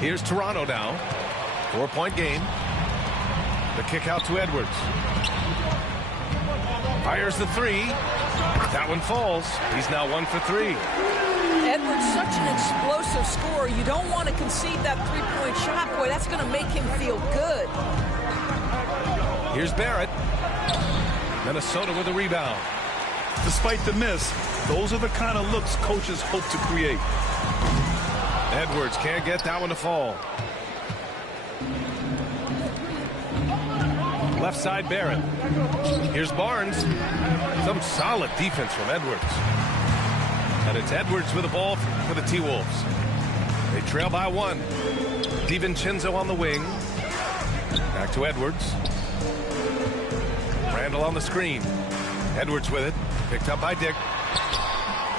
Here's Toronto now. 4-point game. The kick out to Edwards. Fires the three. That one falls. He's now 1 for 3. Edwards, such an explosive scorer. You don't want to concede that three-point shot. Boy, that's going to make him feel good. Here's Barrett. Minnesota with a rebound. Despite the miss, those are the kind of looks coaches hope to create. Edwards can't get that one to fall. Left side, Barrett. Here's Barnes. Some solid defense from Edwards. And it's Edwards with the ball for the T-Wolves. They trail by 1. DiVincenzo on the wing. Back to Edwards. Randall on the screen. Edwards with it. Picked up by Dick.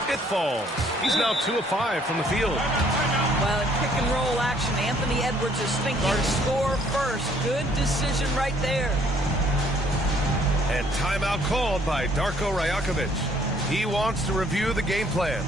It falls. He's now 2 of 5 from the field. Well, in pick and roll action, Anthony Edwards is thinking to score first. Good decision right there. And timeout called by Darko Rajakovic. He wants to review the game plan.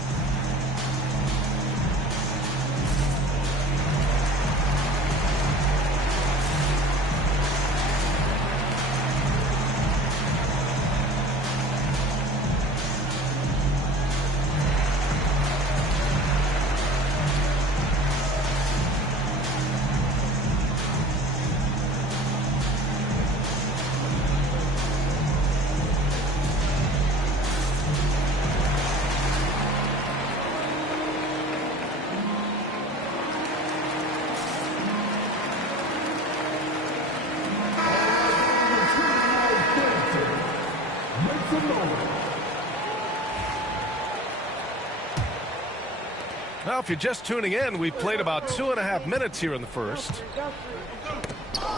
Now, if you're just tuning in, we played about 2.5 minutes here in the first.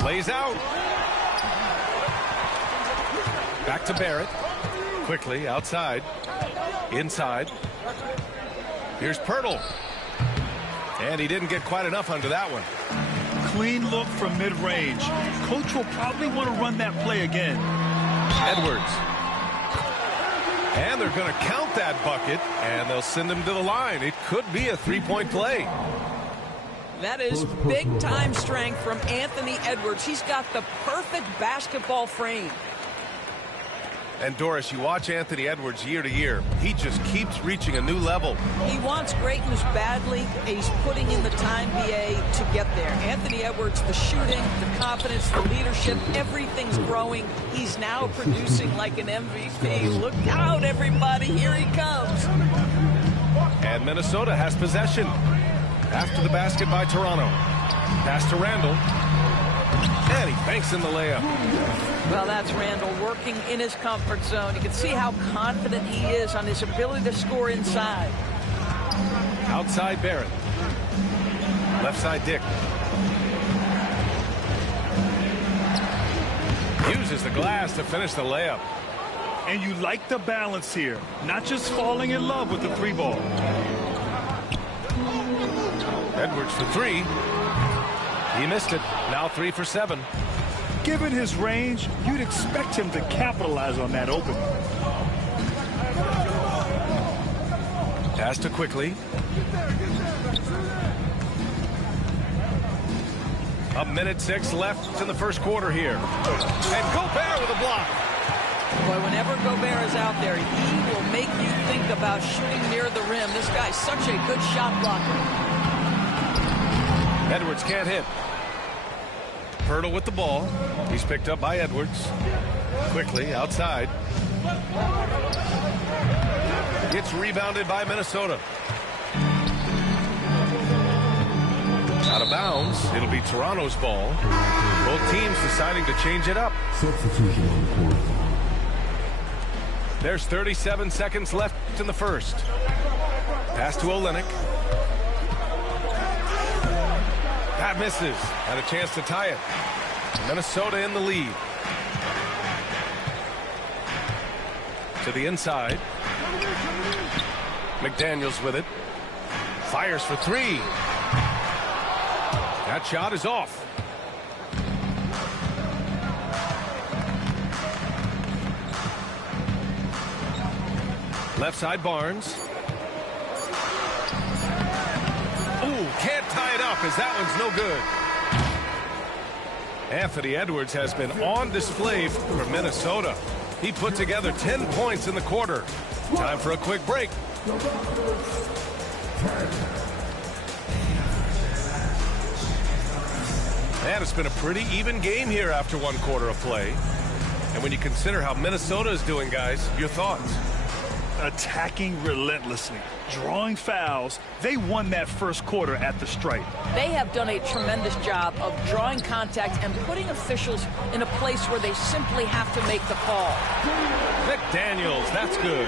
Lays out. Back to Barrett. Quickly, outside. Inside. Here's Pirtle. And he didn't get quite enough under that one. Clean look from mid-range. Coach will probably want to run that play again. Edwards. And they're going to count that bucket, and they'll send him to the line. It could be a three-point play. That is big-time strength from Anthony Edwards. He's got the perfect basketball frame. And, Doris, you watch Anthony Edwards year to year. He just keeps reaching a new level. He wants greatness badly, and he's putting in the time, BA, to get there. Anthony Edwards, the shooting, the confidence, the leadership, everything's growing. He's now producing like an MVP. Look out, everybody. Here he comes. And Minnesota has possession. After the basket by Toronto. Pass to Randall. And he banks in the layup. Well, that's Randall working in his comfort zone. You can see how confident he is on his ability to score inside. Outside Barrett. Left side Dick. Uses the glass to finish the layup. And you like the balance here. Not just falling in love with the three ball. Edwards for 3. He missed it. Now 3 for 7. Given his range, you'd expect him to capitalize on that opening. Pass to Quickly. A minute 6 left in the first quarter here. And Gobert with a block. Boy, whenever Gobert is out there, he will make you think about shooting near the rim. This guy's such a good shot blocker. Edwards can't hit. Pirtle with the ball. He's picked up by Edwards. Quickly outside. Gets rebounded by Minnesota. Out of bounds. It'll be Toronto's ball. Both teams deciding to change it up. Substitution on the court. There's 37 seconds left in the first. Pass to Olynyk. That misses. Had a chance to tie it. Minnesota in the lead. To the inside. McDaniels with it. Fires for 3. That shot is off. Left side Barnes. Ooh, can't tie it up as that one's no good. Anthony Edwards has been on display for Minnesota. He put together 10 points in the quarter. Time for a quick break. And it's been a pretty even game here after one quarter of play. And when you consider how Minnesota is doing, guys, your thoughts? Attacking relentlessly, drawing fouls. They won that first quarter at the stripe. They have done a tremendous job of drawing contact and putting officials in a place where they simply have to make the call. McDaniels, that's good.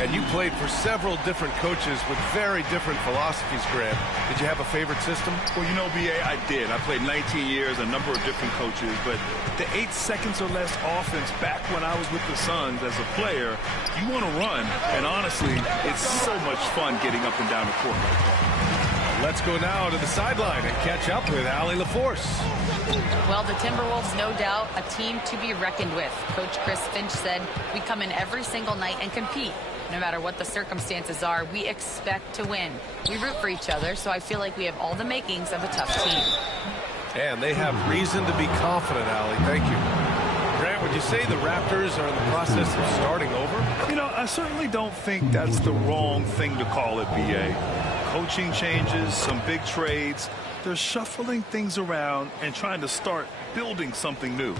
And you played for several different coaches with very different philosophies, Grant. Did you have a favorite system? Well, you know, B.A., I did. I played 19 years, a number of different coaches, but the 8 seconds or less offense back when I was with the Suns as a player, you want to run, and honestly, it's so much fun getting up and down the court like that. Let's go now to the sideline and catch up with Allie LaForce. Well, the Timberwolves, no doubt, a team to be reckoned with. Coach Chris Finch said, we come in every single night and compete. No matter what the circumstances are, we expect to win. We root for each other, so I feel like we have all the makings of a tough team. And they have reason to be confident, Allie. Thank you. Grant, would you say the Raptors are in the process of starting over? You know, I certainly don't think that's the wrong thing to call it, B.A. Coaching changes, some big trades. They're shuffling things around and trying to start building something new.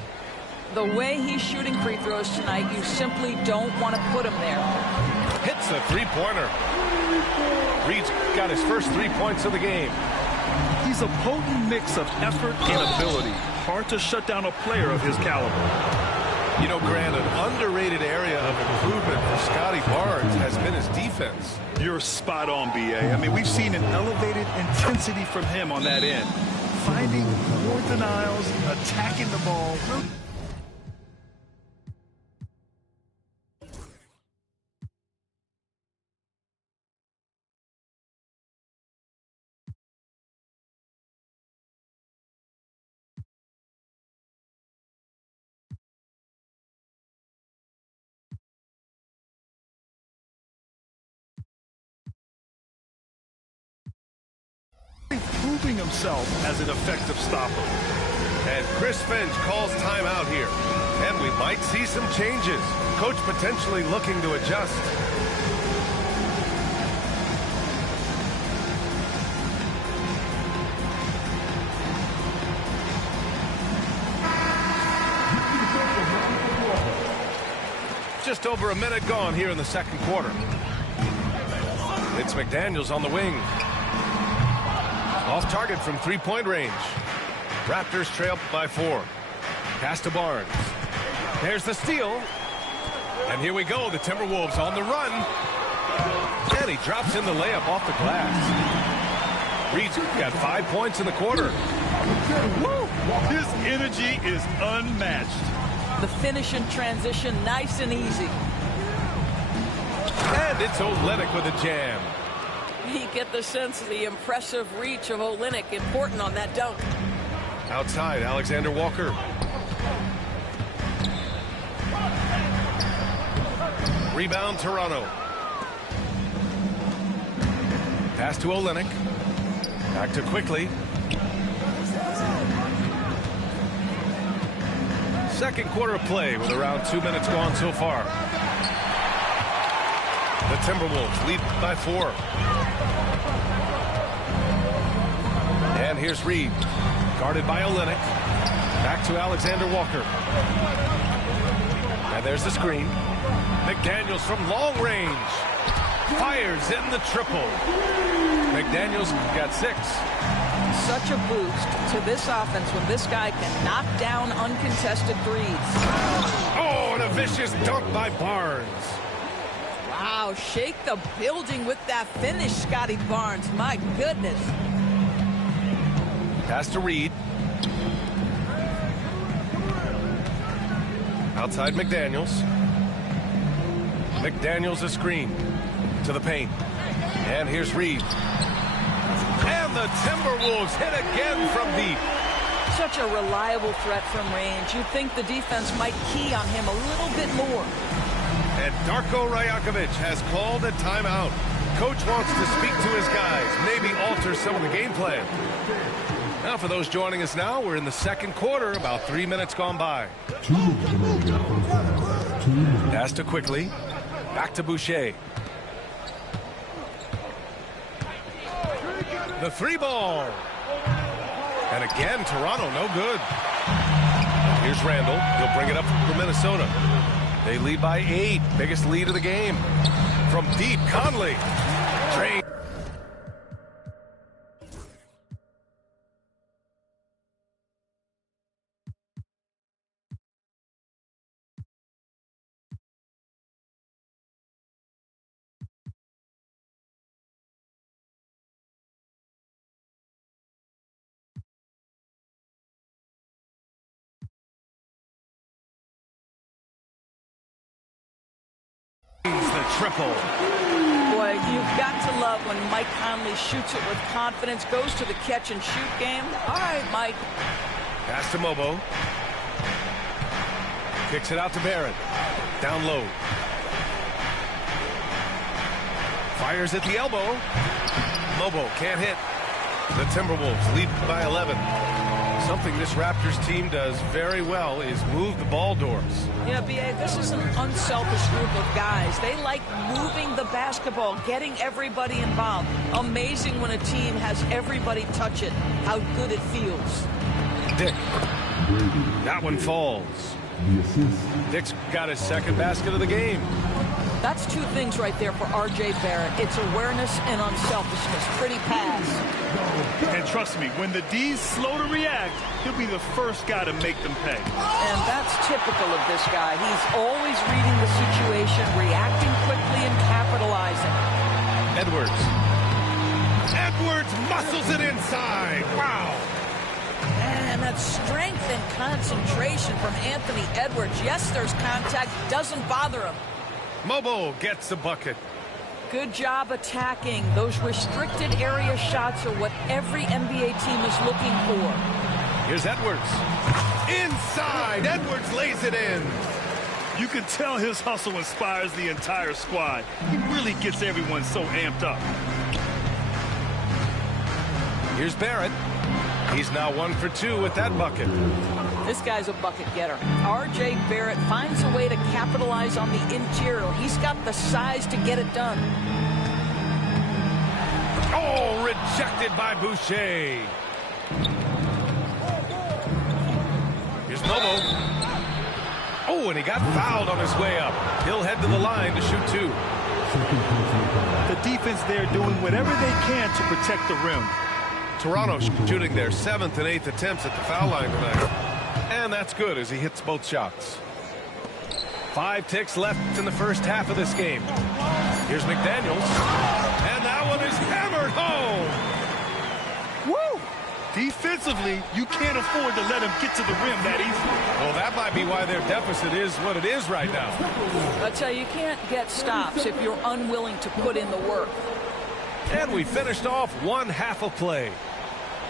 The way he's shooting free throws tonight, you simply don't want to put him there. Hits the three-pointer. Reed's got his first 3 points of the game. He's a potent mix of effort and ability. Hard to shut down a player of his caliber. You know, Grant, an underrated area of improvement for Scotty Barnes has been his defense. You're spot on, B.A. I mean, we've seen an elevated intensity from him on that end. Finding more denials, attacking the ball. Proving himself as an effective stopper. And Chris Finch calls timeout here. And we might see some changes. Coach potentially looking to adjust. Just over a minute gone here in the second quarter. It's McDaniels on the wing. Off target from three-point range. Raptors trail by 4. Pass to Barnes. There's the steal. And here we go. The Timberwolves on the run. And he drops in the layup off the glass. Reed's got 5 points in the quarter. Woo! His energy is unmatched. The finish in transition, nice and easy. And it's Olynyk with a jam. You get the sense of the impressive reach of Olynyk, important on that dunk. Outside, Alexander Walker. Rebound, Toronto. Pass to Olynyk. Back to Quickly. Second quarter of play with around 2 minutes gone so far. The Timberwolves lead by 4. And here's Reed, guarded by Olynyk. Back to Alexander Walker. And there's the screen. McDaniels from long range. Fires in the triple. McDaniels got 6. Such a boost to this offense when this guy can knock down uncontested threes. Oh, and a vicious dunk by Barnes. Wow, shake the building with that finish, Scotty Barnes. My goodness. Pass to Reed. Outside McDaniels. McDaniels a screen to the paint. And here's Reed. And the Timberwolves hit again from deep. Such a reliable threat from range. You'd think the defense might key on him a little bit more. And Darko Rajakovic has called a timeout. Coach wants to speak to his guys, maybe alter some of the game plan. Now for those joining us now, we're in the second quarter, about 3 minutes gone by. Pass to Quickly. Back to Boucher. The three ball. And again, Toronto, no good. Here's Randall. He'll bring it up for Minnesota. They lead by 8. Biggest lead of the game. From deep, Conley. Train. The triple. Boy, you've got to love when Mike Conley shoots it with confidence, goes to the catch and shoot game. All right, Mike. Pass to Mobo. Kicks it out to Barrett. Down low. Fires at the elbow. Mobo can't hit. The Timberwolves lead by 11. Something this Raptors team does very well is move the ball doors. Yeah, B.A., this is an unselfish group of guys. They like moving the basketball, getting everybody involved. Amazing when a team has everybody touch it, how good it feels. Dick. That one falls. Dick's got his second basket of the game. That's two things right there for R.J. Barrett. It's awareness and unselfishness. Pretty pass. And trust me, when the D's slow to react, he'll be the first guy to make them pay. And that's typical of this guy. He's always reading the situation, reacting quickly and capitalizing. Edwards. Edwards muscles it inside. Wow. And that strength and concentration from Anthony Edwards. Yes, there's contact. Doesn't bother him. Mobo gets the bucket. Good job attacking. Those restricted area shots are what every NBA team is looking for. Here's Edwards. Inside. Edwards lays it in. You can tell his hustle inspires the entire squad. He really gets everyone so amped up. Here's Barrett. He's now 1 for 2 with that bucket. This guy's a bucket getter. R.J. Barrett finds a way to capitalize on the interior. He's got the size to get it done. Oh, rejected by Boucher. Here's Mobo. Oh, and he got fouled on his way up. He'll head to the line to shoot 2. The defense there doing whatever they can to protect the rim. Toronto shooting their 7th and 8th attempts at the foul line tonight. And that's good as he hits both shots. 5 ticks left in the first half of this game. Here's McDaniels. And that one is hammered home. Woo! Defensively, you can't afford to let him get to the rim that easily. Well, that might be why their deficit is what it is right now. I tell you, you can't get stops if you're unwilling to put in the work. And we finished off one half of play.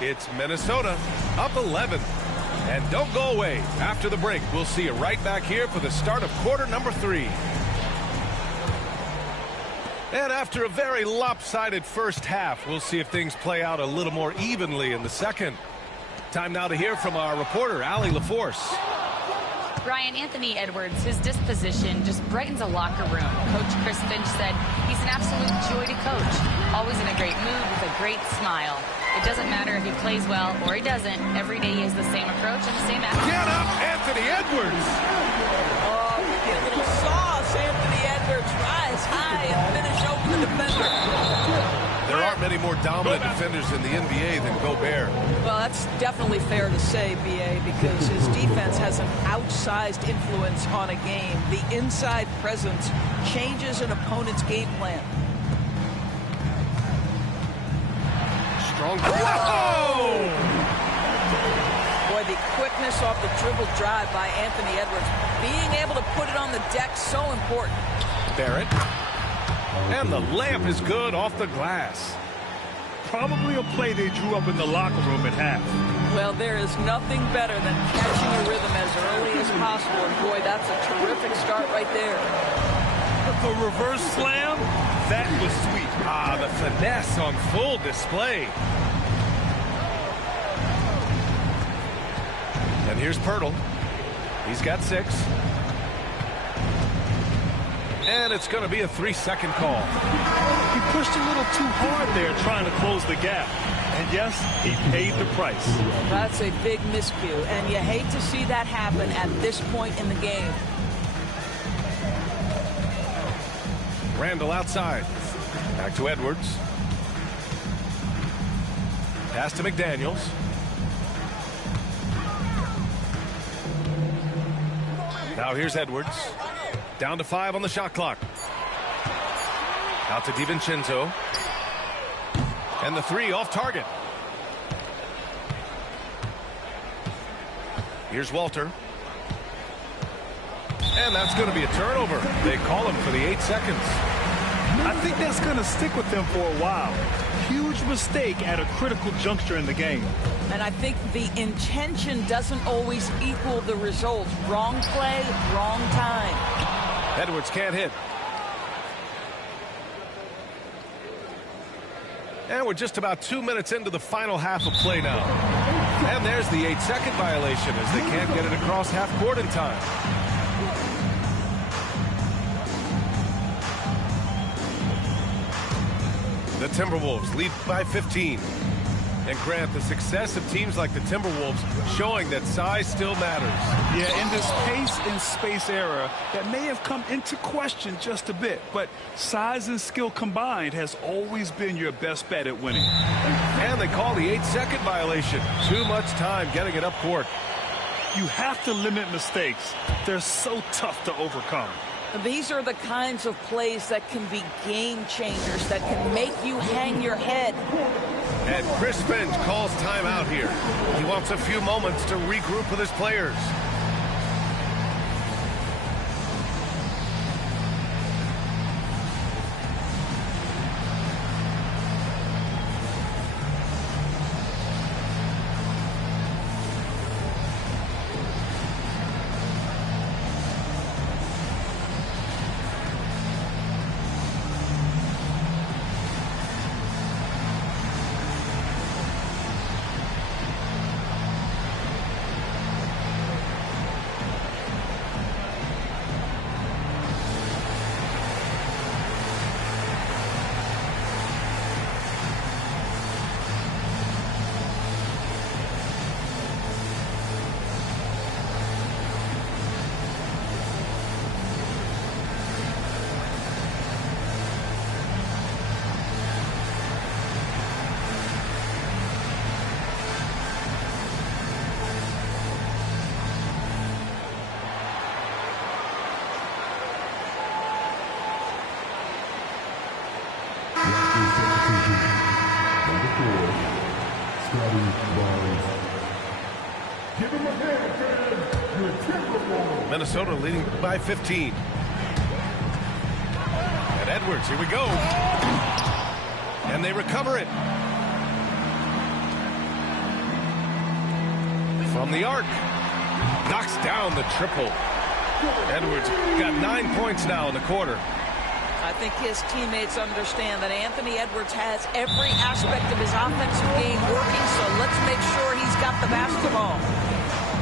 It's Minnesota up 11. And don't go away. After the break, we'll see you right back here for the start of quarter number 3. And after a very lopsided first half, we'll see if things play out a little more evenly in the second. Time now to hear from our reporter, Allie LaForce. Ryan, Anthony Edwards, his disposition just brightens a locker room. Coach Chris Finch said he's an absolute joy to coach. Always in a great mood with a great smile. It doesn't matter if he plays well or he doesn't. Every day he has the same approach and the same attitude. Get up, Anthony Edwards! Oh, get a little sauce. Anthony Edwards rise high and finish over the defender. There aren't many more dominant defenders in the NBA than Gobert. Well, that's definitely fair to say, B.A., because his defense has an outsized influence on a game. The inside presence changes an opponent's game plan. Strong. Oh! Boy, the quickness off the dribble drive by Anthony Edwards. Being able to put it on the deck, so important. Barrett. And the layup is good off the glass. Probably a play they drew up in the locker room at half. Well, there is nothing better than catching a rhythm as early as possible. And boy, that's a terrific start right there. The reverse slam, that was sweet. Ah, the finesse on full display. And here's Pirtle. He's got 6. And it's going to be a 3-second call. He pushed a little too hard there trying to close the gap. And yes, he paid the price. That's a big miscue, and you hate to see that happen at this point in the game. Randall outside. Back to Edwards. Pass to McDaniels. Now here's Edwards. Down to 5 on the shot clock. Out to DiVincenzo. And the 3 off target. Here's Walter. And that's going to be a turnover. They call him for the 8 seconds. I think that's going to stick with them for a while. Huge mistake at a critical juncture in the game. And I think the intention doesn't always equal the result. Wrong play, wrong time. Edwards can't hit. And we're just about 2 minutes into the final half of play now. And there's the 8-second violation as they can't get it across half court in time. The Timberwolves lead by 15. And Grant, the success of teams like the Timberwolves showing that size still matters. Yeah, in this pace and space era, that may have come into question just a bit, but size and skill combined has always been your best bet at winning. And they call the 8-second violation. Too much time getting it up court. You have to limit mistakes. They're so tough to overcome. These are the kinds of plays that can be game changers, that can make you hang your head. And Chris Finch calls timeout here. He wants a few moments to regroup with his players. Minnesota leading by 15. And Edwards, here we go. And they recover it. From the arc. Knocks down the triple. Edwards got 9 points now in the quarter. I think his teammates understand that Anthony Edwards has every aspect of his offensive game working, so let's make sure he's got the basketball.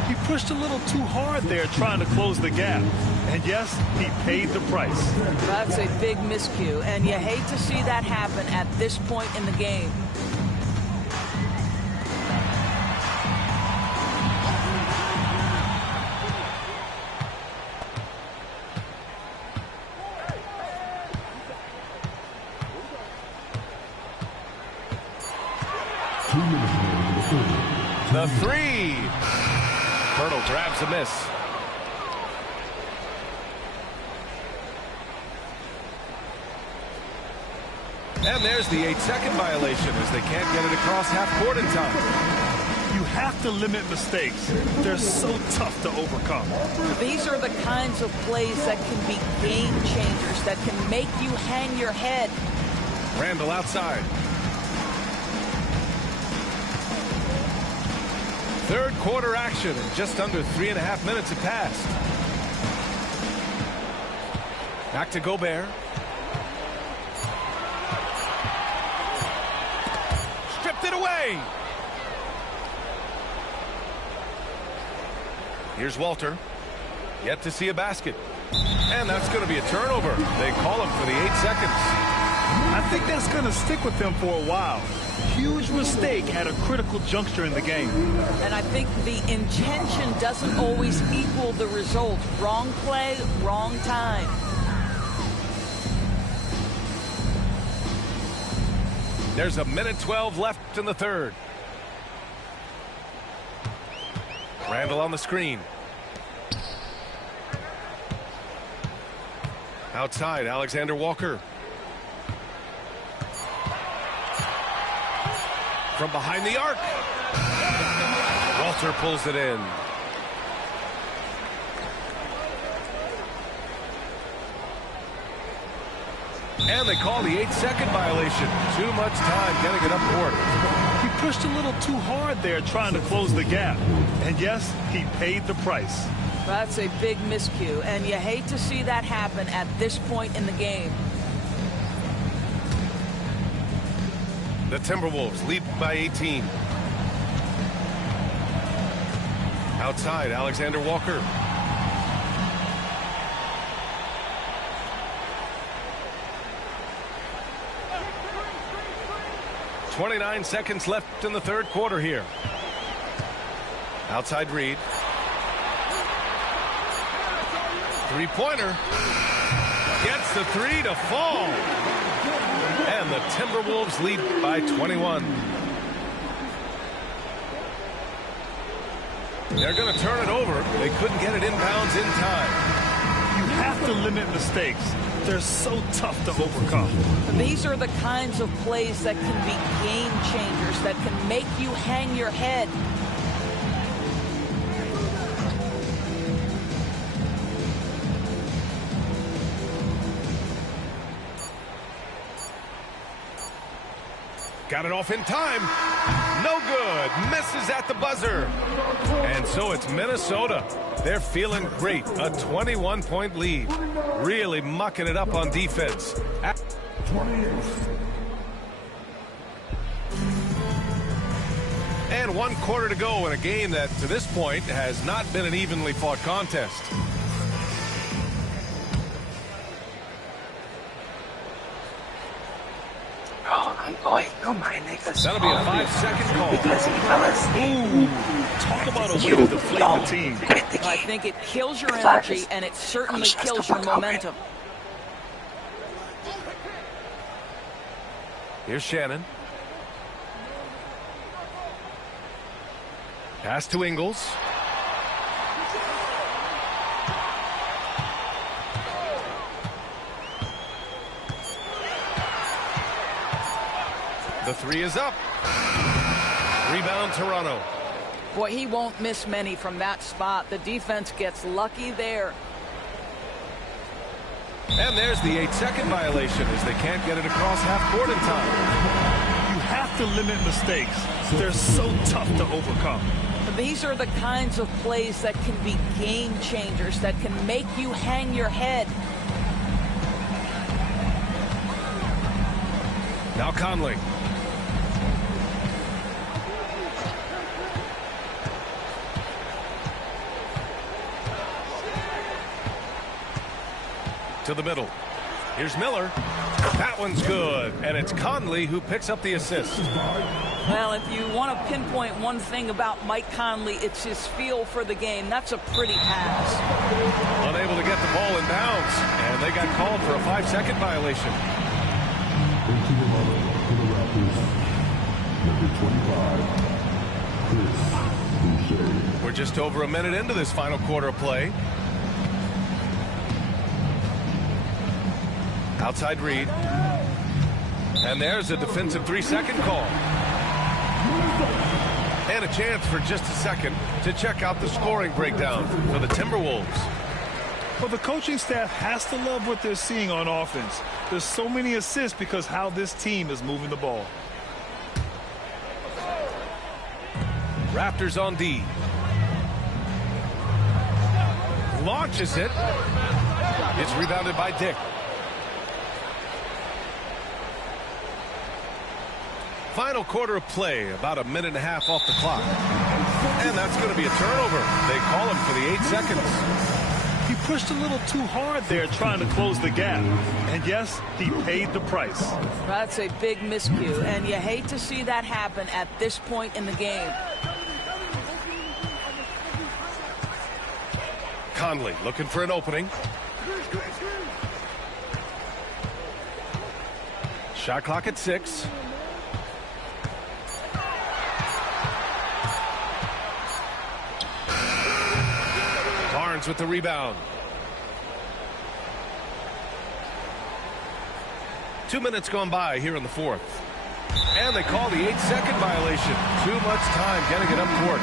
He pushed a little too hard there trying to close the gap. And yes, he paid the price. That's a big miscue, and you hate to see that happen at this point in the game. The 3. Pirtle grabs a miss. And there's the 8-second violation as they can't get it across half court in time. You have to limit mistakes. They're so tough to overcome. These are the kinds of plays that can be game changers, that can make you hang your head. Randall outside. Third quarter action, and just under 3.5 minutes have passed. Back to Gobert. away. Here's Walter. Yet to see a basket. And that's going to be a turnover. They call him for the 8 seconds. I think that's going to stick with them for a while. Huge mistake at a critical juncture in the game. And I think the intention doesn't always equal the result. Wrong play, wrong time. There's a minute 12 left in the third. Randall on the screen. Outside, Alexander Walker. From behind the arc. Walter pulls it in. And they call the 8-second violation. Too much time getting it up court. He pushed a little too hard there trying to close the gap. And yes, he paid the price. That's a big miscue, and you hate to see that happen at this point in the game. The Timberwolves lead by 18. Outside, Alexander Walker. .29 seconds left in the third quarter here. Outside Reed. Three-pointer. Gets the three to fall. And the Timberwolves lead by 21. They're going to turn it over. They couldn't get it inbounds in time. You have to limit mistakes. They're so tough to overcome. These are the kinds of plays that can be game changers, that can make you hang your head. Got it off in time. No good. Misses at the buzzer. And so it's Minnesota. They're feeling great. A 21-point lead. Really mucking it up on defense. And 1 quarter to go in a game that, to this point, has not been an evenly fought contest. That'll be a 5-second call. Ooh, talk about a way to deflate the team. I think it kills your energy, and it certainly kills your momentum. Here's Shannon. Pass to Ingles. The three is up. Rebound Toronto. Boy, he won't miss many from that spot. The defense gets lucky there. And there's the 8-second violation as they can't get it across half court in time. You have to limit mistakes. They're so tough to overcome. These are the kinds of plays that can be game changers, that can make you hang your head. Now Conley. To the middle. Here's Miller. That one's good. And it's Conley who picks up the assist. Well, if you want to pinpoint one thing about Mike Conley, it's his feel for the game. That's a pretty pass. Unable to get the ball in bounds. And they got called for a 5-second violation. We're just over a minute into this final quarter of play. Outside Reed. And there's a defensive 3-second call. And a chance for just a second to check out the scoring breakdown for the Timberwolves. Well, the coaching staff has to love what they're seeing on offense. There's so many assists because how this team is moving the ball. Raptors on D. Launches it. It's rebounded by Dick. Final quarter of play, about a minute and a half off the clock. And that's going to be a turnover. They call him for the 8 seconds. He pushed a little too hard there trying to close the gap. And yes, he paid the price. That's a big miscue, and you hate to see that happen at this point in the game. Conley looking for an opening. Shot clock at 6. Barnes with the rebound. 2 minutes gone by here in the fourth. And they call the 8-second violation. Too much time getting it up court.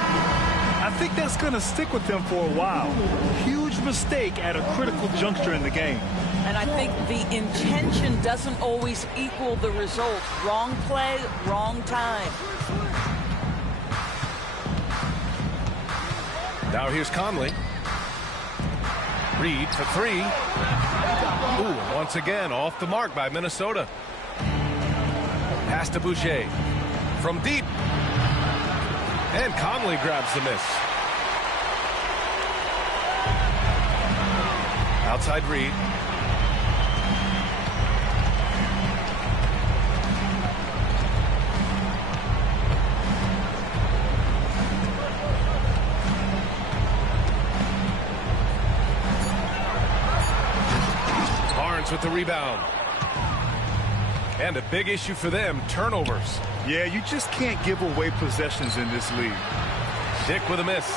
I think that's going to stick with them for a while. Huge mistake at a critical juncture in the game. And I think the intention doesn't always equal the result. Wrong play, wrong time. Now here's Conley. Reed for 3. Ooh, once again off the mark by Minnesota. Pass to Boucher. From deep. And Conley grabs the miss. Outside Reed. Barnes with the rebound. And a big issue for them, turnovers. Yeah, you just can't give away possessions in this league. Dick with a miss.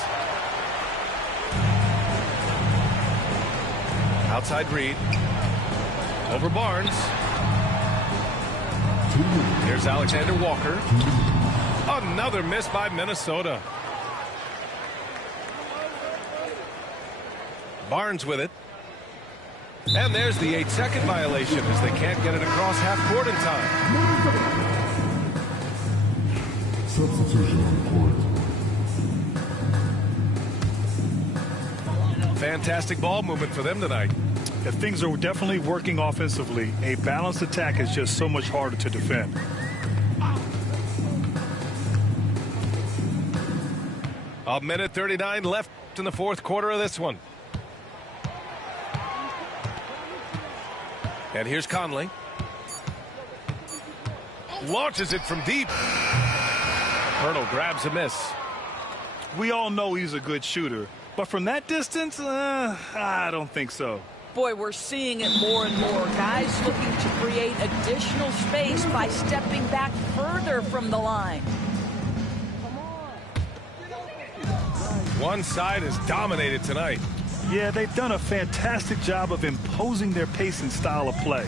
Outside Reed. Over Barnes. Here's Alexander Walker. Another miss by Minnesota. Barnes with it. And there's the 8-second violation as they can't get it across half court in time. Substitution on court. Fantastic ball movement for them tonight. If things are definitely working offensively, a balanced attack is just so much harder to defend. A minute 39 left in the fourth quarter of this one. And here's Conley. Launches it from deep. Colonel grabs a miss. We all know he's a good shooter, but from that distance, I don't think so. Boy, we're seeing it more and more. Guys looking to create additional space by stepping back further from the line. One side is dominated tonight. Yeah, they've done a fantastic job of imposing their pace and style of play.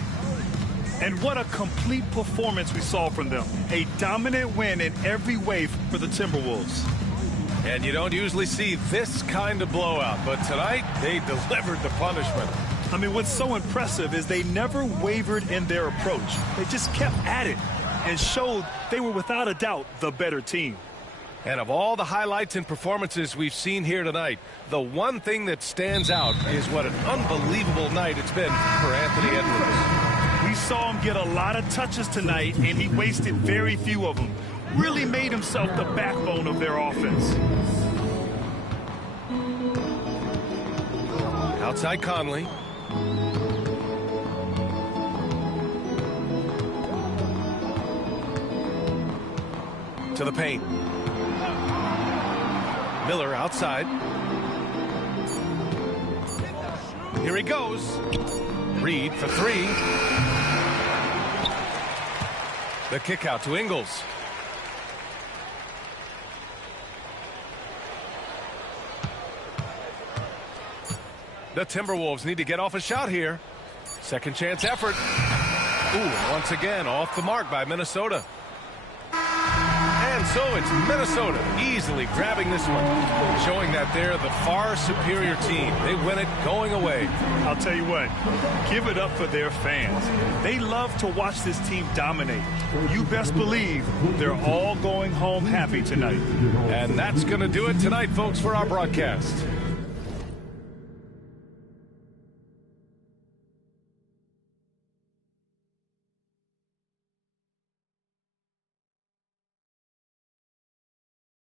And what a complete performance we saw from them. A dominant win in every way for the Timberwolves. And you don't usually see this kind of blowout, but tonight they delivered the punishment. I mean, what's so impressive is they never wavered in their approach. They just kept at it and showed they were without a doubt the better team. And of all the highlights and performances we've seen here tonight, the one thing that stands out is what an unbelievable night it's been for Anthony Edwards. We saw him get a lot of touches tonight, and he wasted very few of them. Really made himself the backbone of their offense. Outside Conley. To the paint. Miller outside. Here he goes. Reed for 3. The kick out to Ingles. The Timberwolves need to get off a shot here. Second chance effort. Ooh, once again off the mark by Minnesota. And so it's Minnesota easily grabbing this one, showing that they're the far superior team. They win it going away. I'll tell you what, give it up for their fans. They love to watch this team dominate. You best believe they're all going home happy tonight. And that's going to do it tonight, folks, for our broadcast.